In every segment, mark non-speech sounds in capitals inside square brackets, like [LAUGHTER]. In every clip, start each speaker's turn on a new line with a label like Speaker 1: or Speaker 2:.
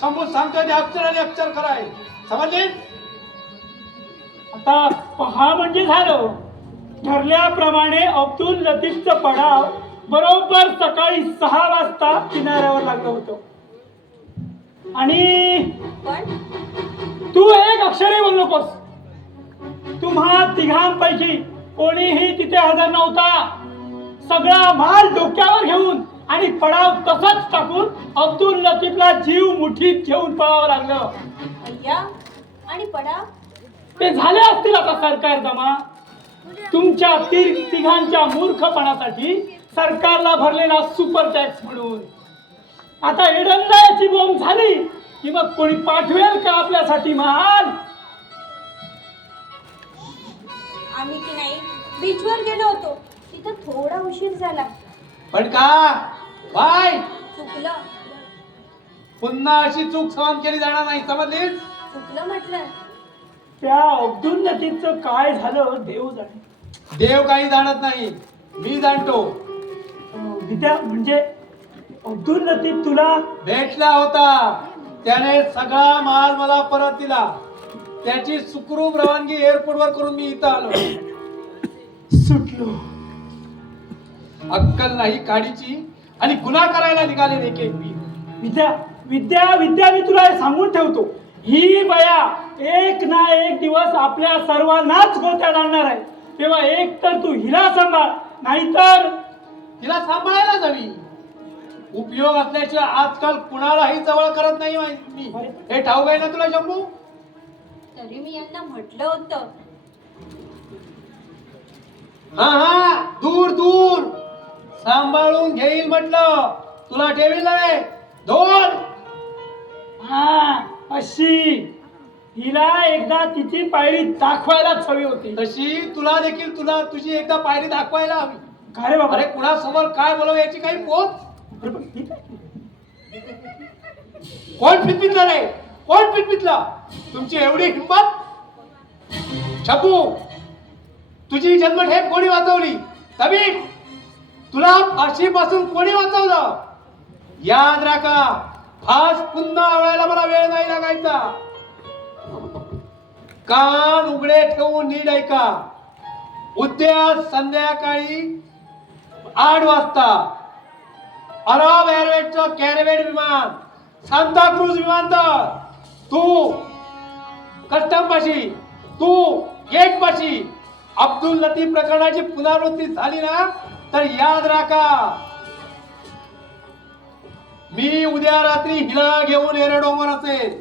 Speaker 1: शंभू सांगतो ते अक्षर आणि अक्षर खरं आहे समजले?
Speaker 2: आता पहा म्हणजे झालं. ठरल्याप्रमाणे अब्दुल लतीफचं पडाव बरोबर सकाळी सहा वाजता किनाऱ्यावर लागलं होतं. आणि
Speaker 3: पण?
Speaker 2: तू एक अक्षरही बोलू नकोस. तुम्हा तिघांपैकी कोणीही तिथे हजर नव्हता. सगळा माल डोक्यावर घेऊन आणि पडाव तसाच टाकून अब्दुल लतीफला जीव मुठीत घेऊन पळावं लागलं.
Speaker 3: अय्या आणि पडा
Speaker 2: ते झाले असतील आता सरकार जमा. तुमच्या तिघांच्या मूर्खपणासाठी सरकारला भरलेला सुपर टॅक्स म्हणून. आता एडंदाची बोंब झाली की मग कोणी पाठवेल का आपल्यासाठी माल
Speaker 3: आम्ही की नाही बीचवर गेलो होतो. तिथं थोडा उशीर झाला.
Speaker 1: पण का? बाय!
Speaker 3: चुकलं.
Speaker 1: पुन्हा अशी चूक सहन केली जाणार नाही समजलीस?
Speaker 3: चुकलं म्हटलं.
Speaker 2: त्या अब्दुल लतीफचं काय झालं देव जाणे.
Speaker 1: देव काही जाणत नाही. मी जाणतो.
Speaker 2: अं, विद्या म्हणजे अब्दुल लतीफ तुला
Speaker 1: भेटला होता. त्याने सगळा माल मला परत दिला. त्याची सुखरूप रवानगी एअरपोर्टवर करून मी इथं आलो. [COUGHS]
Speaker 2: सुटलो.
Speaker 1: अक्कल नाही काडीची. आणि गुन्हा करायला निघाले एक एक मी
Speaker 2: विद्या विद्या विद्या मी तुला हे सांगून ठेवतो. ही बया एक ना एक दिवस आपल्या सर्वांनाच गोत्यात आणणार आहे. तेव्हा एक तर तू हिला सांभाळ नाहीतर
Speaker 1: तिला सांभाळायला जावी. उपयोग असल्याशिवाय आजकाल कुणालाही जवळ करत नाही माहिती मी. हे ठाऊक आहे ना तुला शंभू?
Speaker 3: तरी मी यांना म्हटलं होतं.
Speaker 1: हा हा. दूर दूर. सांभाळून घेईल म्हटलं. तुला ठेवील नाही दोन.
Speaker 2: हा अशी. हिला एकदा तिची पायरी दाखवायलाच हवी होती.
Speaker 1: तशी तुला देखील तुला तुझी एकदा पायरी दाखवायला हवी.
Speaker 2: काय रे बाबा?
Speaker 1: अरे कुणासमोर काय बोलावं याची काही पोच
Speaker 2: अरे पण ठीक आहे.
Speaker 1: कोण पितपितला रे? कोण पितपितला तुमची एवढी हिंमत? छपू. तुझी जन्मठेप कोणी वाचवली? तबीब तुला फाशीपासून कोणी वाचवलं? याद राखा फास पुन्हा आवळायला मला वेळ नाही लागायचा. कान उघडे ठेवून नीट ऐका. उद्या संध्याकाळी आठ वाजता अरब एअरवेजचं कॅरवेट विमान सांताक्रूज विमानतळ तू कस्टम पाशी तू गेट पाशी अब्दुल लतीफ प्रकरणाची पुनरावृत्ती झाली ना? तर याद राखा मी उद्या रात्री हिला घेऊन एरडोंगर असेल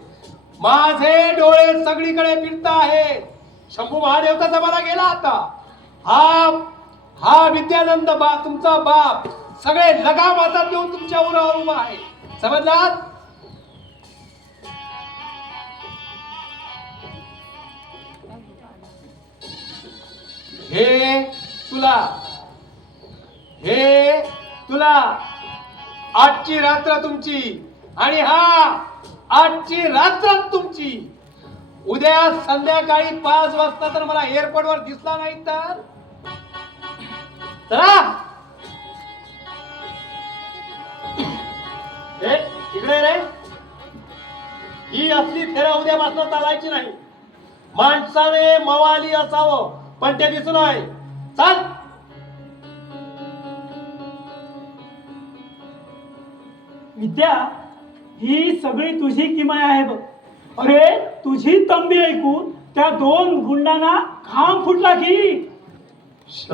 Speaker 1: माझे डोळे सगळीकडे फिरत आहे. शंभू महादेवचा मला गेला आता? हा हा विद्यानंद बा तुमचा बाप सगळे लगाम मातात घेऊन तुमच्या उरावर उभा आहे. समजलात? हे तुला हे तुला आजची रात्र तुमची आणि हा आजची रात्र तुमची. उद्या संध्याकाळी पाच वाजता तर मला एअरपोर्ट वर दिसला नाही तर? चला. इकडे रे. ही असली फेरा उद्यापासून चालायची नाही. माणसाने मवाली असावं पण ते दिसून आहे. चाल.
Speaker 2: विद्या ही सगळी तुझी किमाय आहे बघ. अरे तुझी तंबी ऐकून त्या दोन गुंडांना घाम फुटला की.
Speaker 1: श-